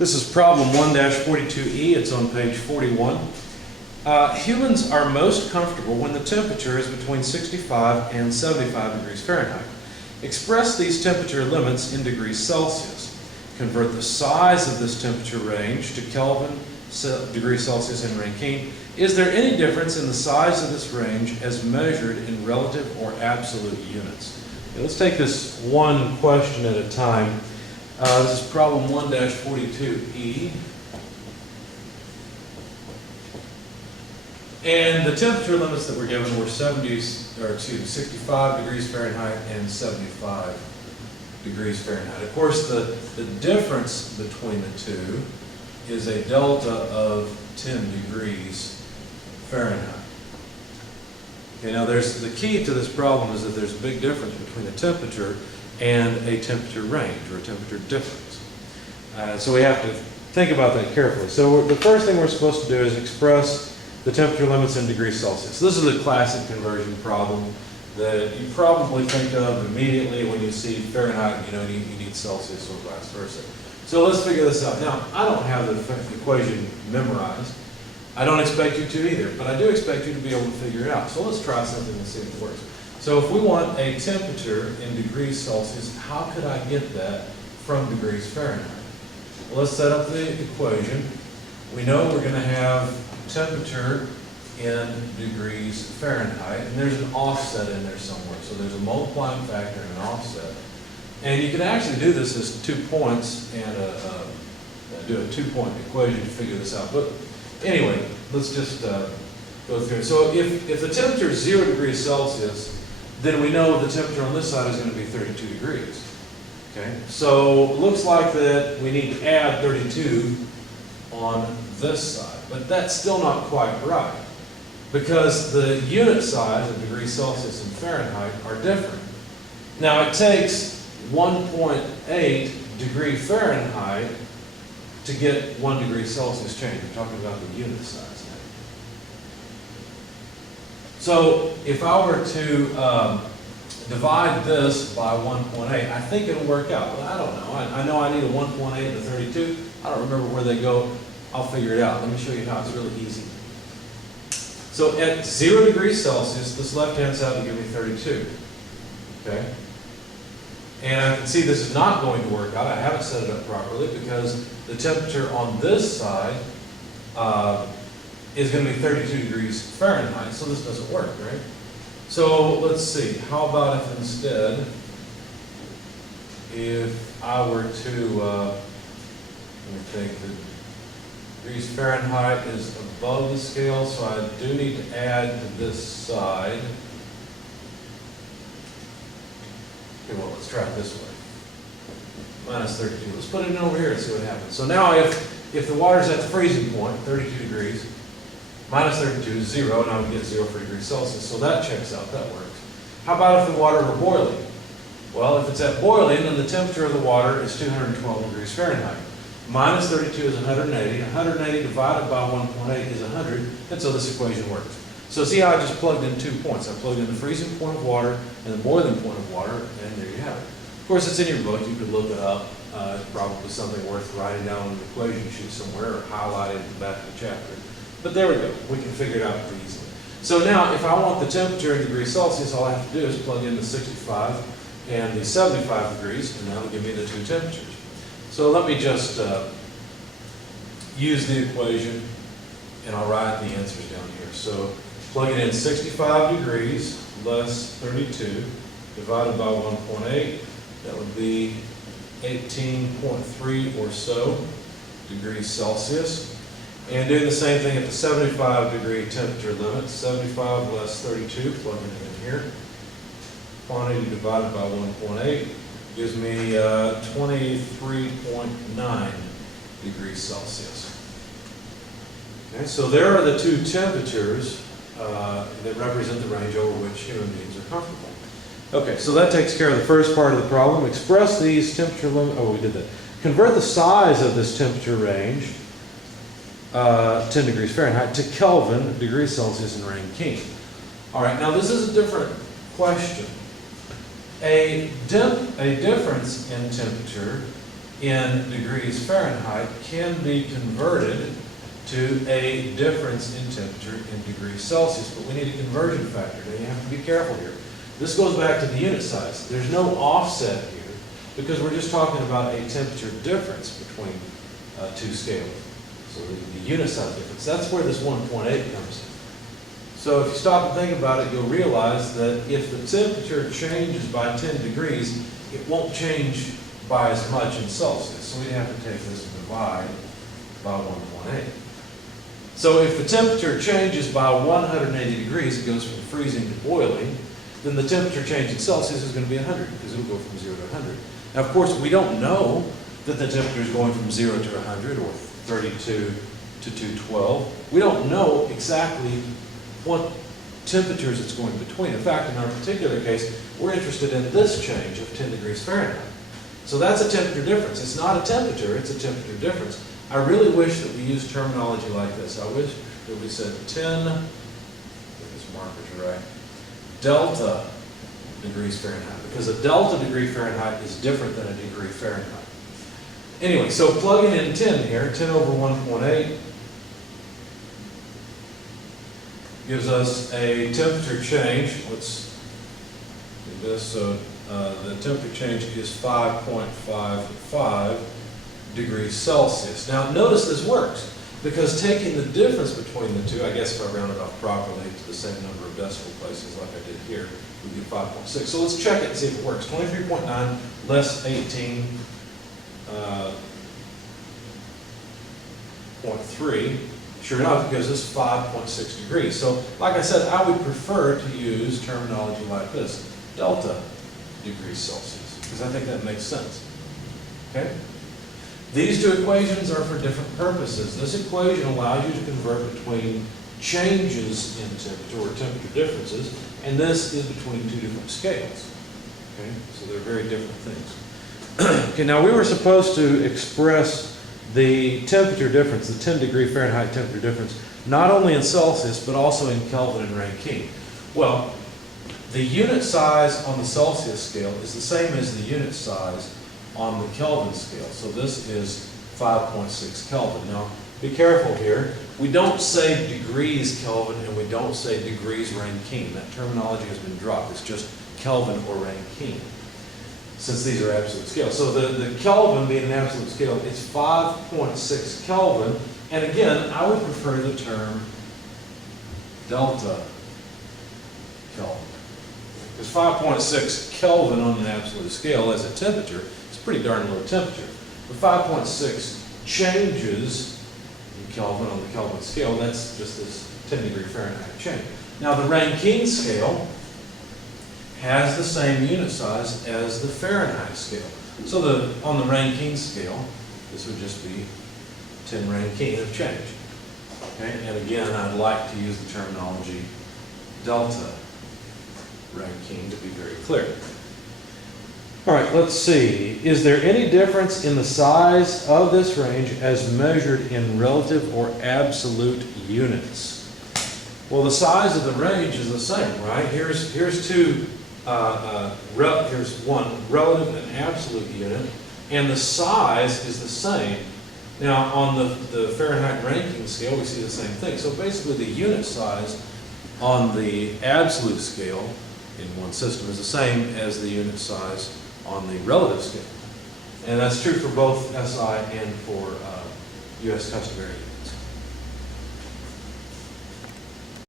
This is problem 1-42E. It's on page 41. Humans are most comfortable when the temperature is between 65 and 75 degrees Fahrenheit. Express these temperature limits in degrees Celsius. Convert the size of this temperature range to Kelvin, degrees Celsius, and Rankine. Is there any difference in the size of this range as measured in relative or absolute units? Now, let's take this one question at a time. This is problem 1-42E. And the temperature limits that were given were 65 degrees Fahrenheit and 75 degrees Fahrenheit. Of course, the difference between the two is a delta of 10 degrees Fahrenheit. Okay, now the key to this problem is that there's a big difference between a temperature and a temperature range, or a temperature difference. So we have to think about that carefully. So the first thing we're supposed to do is express the temperature limits in degrees Celsius. This is a classic conversion problem that you probably think of immediately when you see Fahrenheit. You need Celsius, or vice versa. So let's figure this out. Now, I don't have the equation memorized. I don't expect you to either, but I do expect you to be able to figure it out. So let's try something and see if it works. So if we want a temperature in degrees Celsius, how could I get that from degrees Fahrenheit? Well, let's set up the equation. We know we're going to have temperature in degrees Fahrenheit, and there's an offset in there somewhere. So there's a multiplying factor and an offset. And you can actually do this as 2 points and do a 2-point equation to figure this out. But anyway, let's just go through it. So if the temperature is 0 degrees Celsius, then we know the temperature on this side is going to be 32 degrees. Okay, so it looks like that we need to add 32 on this side, but that's still not quite right, because the unit size of degrees Celsius and Fahrenheit are different. Now it takes 1.8 degree Fahrenheit to get 1 degree Celsius change. We're talking about the unit size now. So if I were to divide this by 1.8, I think it'll work out. But I don't know. I know I need a 1.8 and a 32. I don't remember where they go. I'll figure it out. Let me show you how. It's really easy. So at 0 degrees Celsius, this left-hand side will give me 32. Okay? And I can see this is not going to work out. I haven't set it up properly because the temperature on this side is going to be 32 degrees Fahrenheit, so this doesn't work, right? So let's see. How about if instead, if I were to, let me think, the degrees Fahrenheit is above the scale, so I do need to add to this side. Okay, well, let's try it this way. Minus 32. Let's put it in over here and see what happens. So now if the water's at the freezing point, 32 degrees, minus 32 is 0, and I would get 0 for degrees Celsius. So that checks out. That works. How about if the water were boiling? Well, if it's at boiling, then the temperature of the water is 212 degrees Fahrenheit. Minus 32 is 180. 180 divided by 1.8 is 100, and so this equation works. So see how I just plugged in 2 points. I plugged in the freezing point of water and the boiling point of water, and there you have it. Of course, it's in your book. You could look it up. It's probably something worth writing down on an equation sheet somewhere or highlighting at the back of the chapter. But there we go. We can figure it out pretty easily. So now, if I want the temperature in degrees Celsius, all I have to do is plug in the 65 and the 75 degrees, and that'll give me the 2 temperatures. So let me just use the equation, and I'll write the answers down here. So plug it in 65 degrees less 32 divided by 1.8. That would be 18.3 or so degrees Celsius. And doing the same thing at the 75 degree temperature limit, 75 less 32, plugging it in here. Quantity divided by 1.8 gives me 23.9 degrees Celsius. Okay, so there are the 2 temperatures that represent the range over which human beings are comfortable. Okay, so that takes care of the first part of the problem. Express these temperature limits. Oh, we did that. Convert the size of this temperature range, 10 degrees Fahrenheit, to Kelvin, degrees Celsius, and Rankine. All right, now this is a different question. A difference in temperature in degrees Fahrenheit can be converted to a difference in temperature in degrees Celsius, but we need a conversion factor. Now you have to be careful here. This goes back to the unit size. There's no offset here because we're just talking about a temperature difference between two scales. So the unit size difference, that's where this 1.8 comes in. So if you stop and think about it, you'll realize that if the temperature changes by 10 degrees, it won't change by as much in Celsius. So we'd have to take this and divide by 1.8. So if the temperature changes by 180 degrees, it goes from freezing to boiling, then the temperature change in Celsius is going to be 100 because it will go from 0 to 100. Now, of course, we don't know that the temperature is going from 0 to 100 or 32 to 212. We don't know exactly what temperatures it's going between. In fact, in our particular case, we're interested in this change of 10 degrees Fahrenheit. So that's a temperature difference. It's not a temperature, it's a temperature difference. I really wish that we used terminology like this. I wish that we said 10, I think this markers are right, delta degrees Fahrenheit, because a delta degree Fahrenheit is different than a degree Fahrenheit. Anyway, so plugging in 10 here, 10 over 1.8 gives us a temperature change. Let's do this. So the temperature change is 5.55 degrees Celsius. Now notice this works because taking the difference between the two, I guess if I round it off properly to the same number of decimal places like I did here, we get 5.6. So let's check it and see if it works. 23.9 less 18.3. Sure enough, it gives us 5.6 degrees. So like I said, I would prefer to use terminology like this, delta degrees Celsius, because I think that makes sense. Okay? These two equations are for different purposes. This equation allows you to convert between changes in temperature or temperature differences, and this is between two different scales. Okay? So they're very different things. Okay, now we were supposed to express the temperature difference, the 10 degree Fahrenheit temperature difference, not only in Celsius, but also in Kelvin and Rankine. Well, the unit size on the Celsius scale is the same as the unit size on the Kelvin scale. So this is 5.6 Kelvin. Now, be careful here. We don't say degrees Kelvin and we don't say degrees Rankine. That terminology has been dropped. It's just Kelvin or Rankine, since these are absolute scales. So the Kelvin being an absolute scale, it's 5.6 Kelvin. And again, I would prefer the term delta Kelvin. Because 5.6 Kelvin on an absolute scale as a temperature is pretty darn low temperature. But 5.6 changes in Kelvin on the Kelvin scale, that's just this 10 degree Fahrenheit change. Now the Rankine scale has the same unit size as the Fahrenheit scale. So on the Rankine scale, this would just be 10 Rankine of change. Okay? And again, I'd like to use the terminology delta Rankine to be very clear. All right, let's see. Is there any difference in the size of this range as measured in relative or absolute units? Well, the size of the range is the same, right? Here's one relative and absolute unit, and the size is the same. Now, on the Fahrenheit Rankine scale, we see the same thing. So basically, the unit size on the absolute scale in one system is the same as the unit size on the relative scale. And that's true for both SI and for US customary